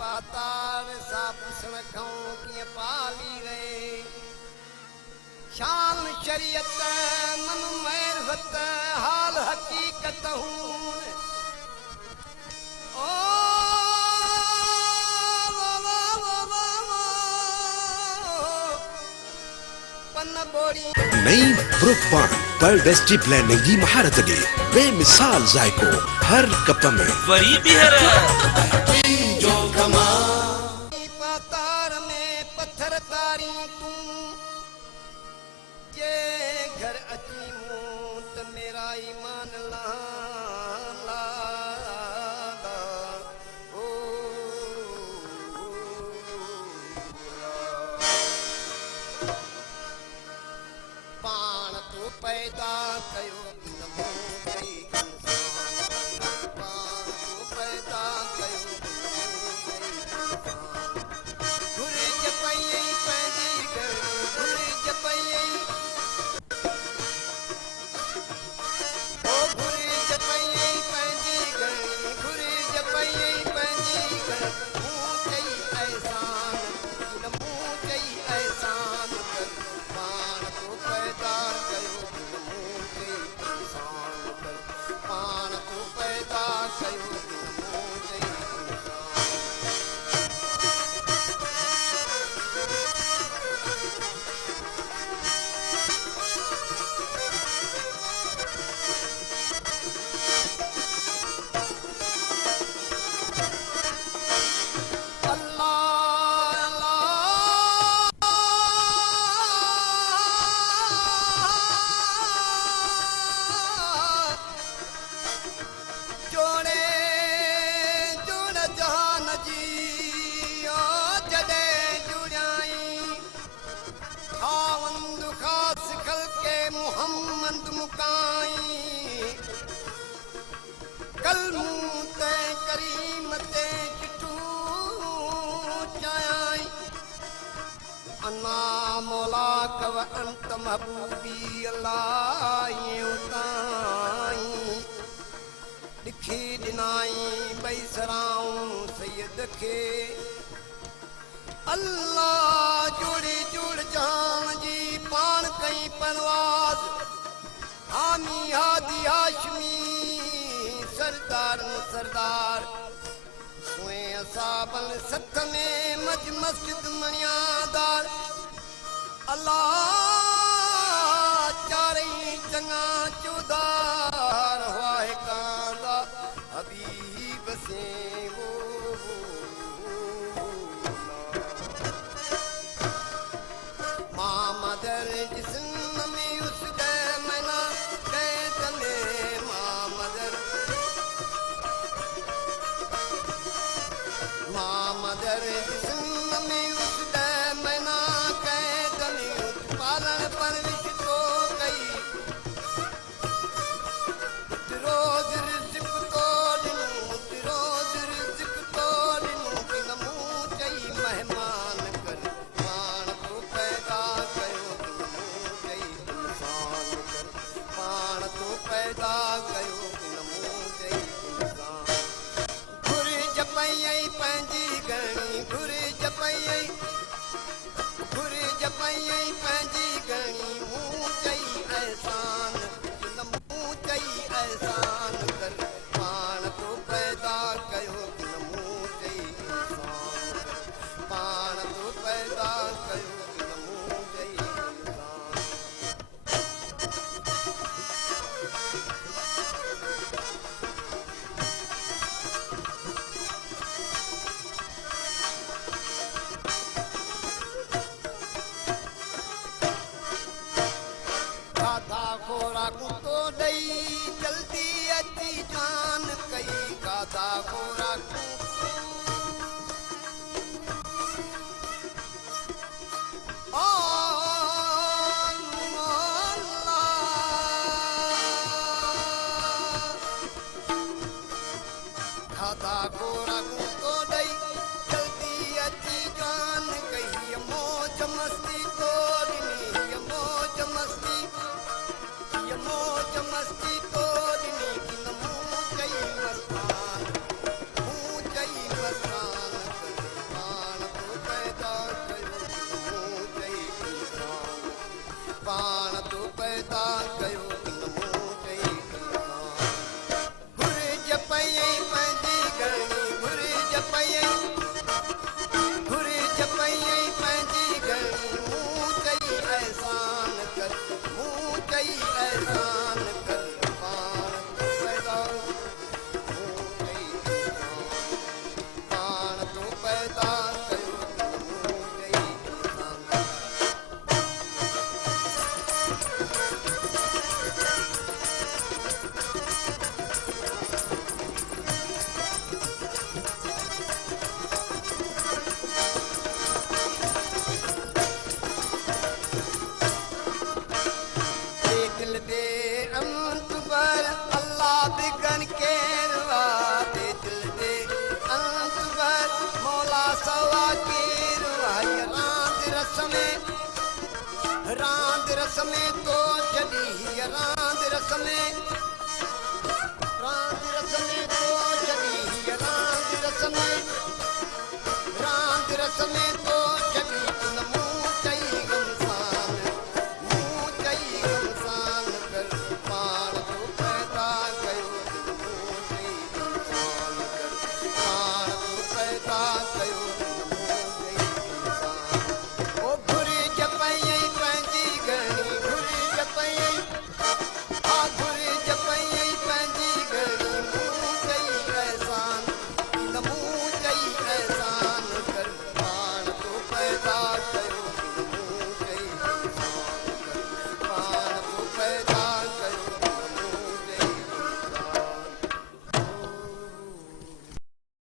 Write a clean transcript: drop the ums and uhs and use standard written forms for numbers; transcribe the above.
पातार साप सड़कों की पाली गए शान शरीयत मन महरत हाल हकीकत हूँ नई ब्रुक बॉन्ड बायोडेस्टी ब्लेंडिंग की महारत ॾे बेमिसाल जायको हर कप में वरी बिहर जो कमा पातार में पत्थर तारी तू जे घर अची मूं त मेरा ईमान ला पैदा कयो नमो कई इंसान पैदा कयो घुरे जपई पंहिंजी घणी घुरे जपई ओ घुरे जपई पंहिंजी घणी घुरे जपई पंहिंजी घणी मूं चई एहसान नमो चई एहसान कर पाण तो पैदा कयो पाण को पैदा कयो मोहम्मद मुकाई कल मुंह ते करीम ते चिठू चाई अन्ना मौला कव अंत महबूबी अल्लाह ताई लिखी दिनाई बई सराऊं सैयद के अल्लाह जोड़ी जुड़ जान जी पान कई परवाज हामी हादी हाशमी सरदार सरदार हुए असाबल सत में मज मस्जिद मनियादार अल्लाह चारई चंगा चौदार वाहे कांदा हबीब से वो मामदर जिस्म में उस मना गए तले मामदर जिस्म में उस मना गए तले पालन परविश तो गई रोज रिज़्क़ तो दिनू रोज रिज़्क़ तो दिनू कि नमू चई मेहमान कर पाण को पैदा कयो नमो चई इंसान कर पाण को पैदा कयो नमो चई इंसान घुरे जपई पंहिंजी घणी घुरे जपई पंहिंजी घणी मूं चई एहसान नमो चई एहसान कर पाण को पैदा कयो नमो चई इंसान कर पाण को पैदा कयो नमो चई इंसान खाधा खोराक तो ॾेई जल्दी अची जान कई खाधा खोराक खाधा खोराक तो ॾेई जल्दी अची जान कई मौज मस्ती तो ॾिनी मौज मस्ती तो ॾिनी कि नमो चई मस्तान मैदान